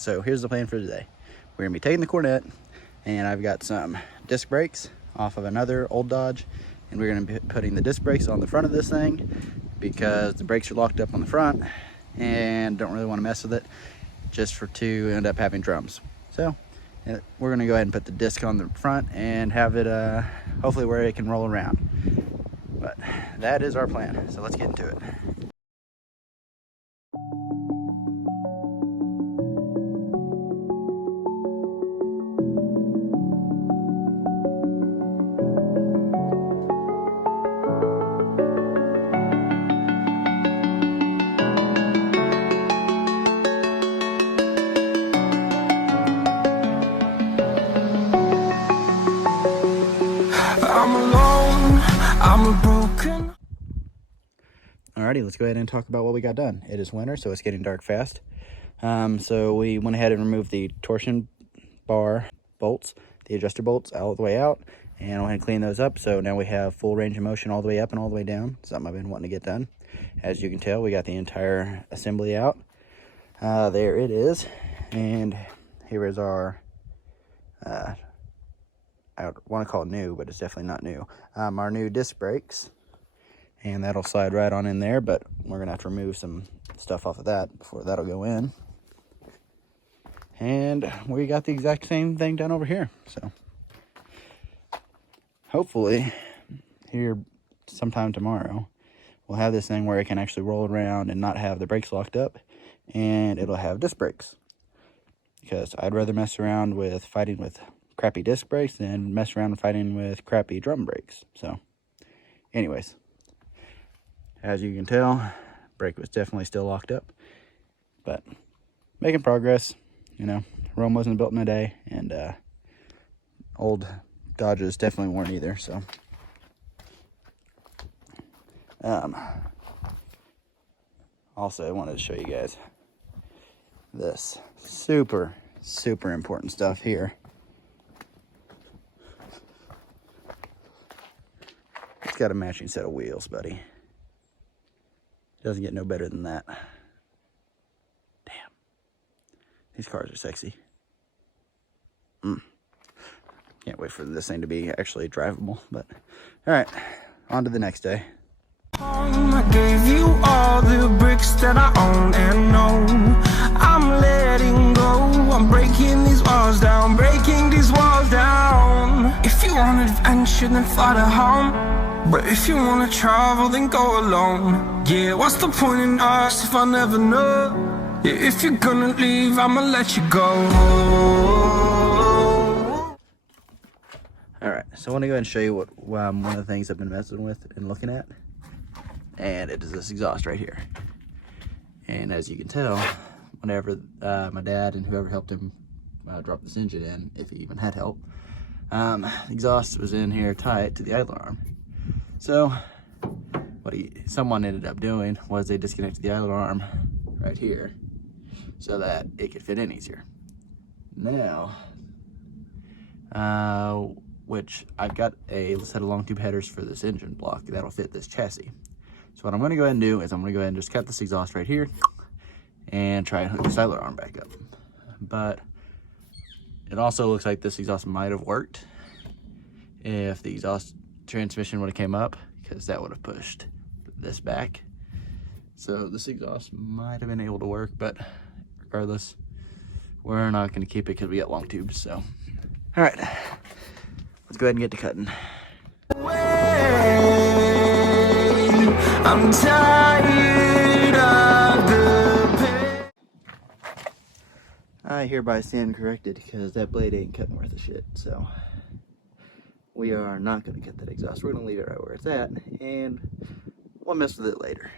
So here's the plan for today. We're gonna be taking the Coronet, and I've got some disc brakes off of another old Dodge, and we're gonna be putting the disc brakes on the front of this thing because the brakes are locked up on the front and don't really want to mess with it just to end up having drums. So we're gonna go ahead and put the disc on the front and have it hopefully where it can roll around. But that is our plan, so let's get into it. Alrighty, let's go ahead and talk about what we got done. It is winter, so it's getting dark fast. So we went ahead and removed the torsion bar bolts, the adjuster bolts, all the way out, and went ahead and clean those up. So now we have full range of motion all the way up and all the way down. Something I've been wanting to get done. As you can tell, we got the entire assembly out. There it is. And here is our, I want to call it new, but it's definitely not new. Our new disc brakes. And that'll slide right on in there, but we're gonna have to remove some stuff off of that before that'll go in. And we got the exact same thing done over here. So hopefully here sometime tomorrow, we'll have this thing where it can actually roll around and not have the brakes locked up, and it'll have disc brakes. Because I'd rather mess around with fighting with crappy disc brakes than mess around fighting with crappy drum brakes. So anyways, as you can tell, brake was definitely still locked up, but making progress. You know, Rome wasn't built in a day, and old Dodges definitely weren't either. So also I wanted to show you guys this super important stuff here. It's got a matching set of wheels, buddy. Doesn't get no better than that. Damn. These cars are sexy. Can't wait for this thing to be actually drivable. But alright, on to the next day. I gave you all the bricks that I own and know. I'm letting go. I'm breaking these walls down, breaking these walls down. If you want adventure, then fly to home. But if you wanna travel, then go alone. Yeah, what's the point in us if I never know? Yeah, if you're gonna leave, I'ma let you go. Alright, so I want to go ahead and show you what one of the things I've been messing with and looking at. And it is this exhaust right here. And as you can tell, whenever my dad and whoever helped him drop this engine in, if he even had help, the exhaust was in here tight to the idler arm. So what someone ended up doing was they disconnected the idler arm right here so that it could fit in easier. Now, which I've got a set of long tube headers for this engine block that'll fit this chassis. So what I'm going to go ahead and do is I'm going to go ahead and just cut this exhaust right here and try and hook this idler arm back up. But it also looks like this exhaust might have worked if the exhaust transmission would have came up, because that would have pushed this back. So this exhaust might have been able to work, but regardless, we're not going to keep it because we got long tubes. So all right, let's go ahead and get to cutting. I'm tired of the pain. I hereby stand corrected because that blade ain't cutting worth a shit. So we are not going to cut that exhaust. We're going to leave it right where it's at, and we'll mess with it later.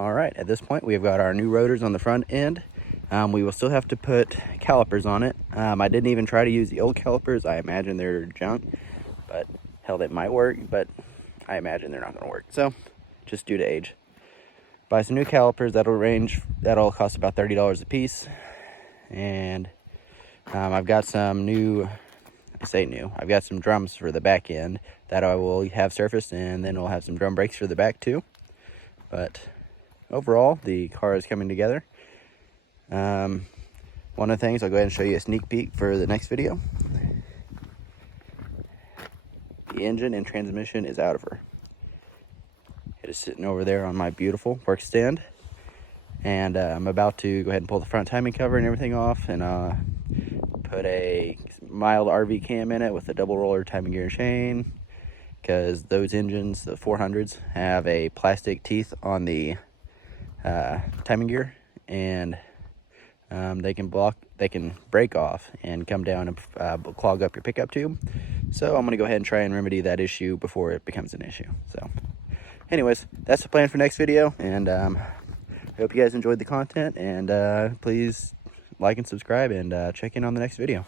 All right, at this point, we've got our new rotors on the front end, We will still have to put calipers on it. I didn't even try to use the old calipers. I imagine they're junk, but hell, they might work, but I imagine they're not going to work. So, just due to age. Buy some new calipers. That'll cost about $30 a piece. And I've got some new, I've got some drums for the back end that I will have surfaced, and then we'll have some drum brakes for the back too. But overall, the car is coming together. One of the things, I'll go ahead and show you a sneak peek for the next video. The engine and transmission is out of her. It is sitting over there on my beautiful work stand. And I'm about to go ahead and pull the front timing cover and everything off, and put a mild RV cam in it with a double roller timing gear and chain, because those engines, the 400s, have a plastic teeth on the timing gear, and they can break off and come down and clog up your pickup tube. So I'm going to go ahead and try and remedy that issue before it becomes an issue. So anyways, that's the plan for next video, and I hope you guys enjoyed the content, and please like and subscribe, and check in on the next video.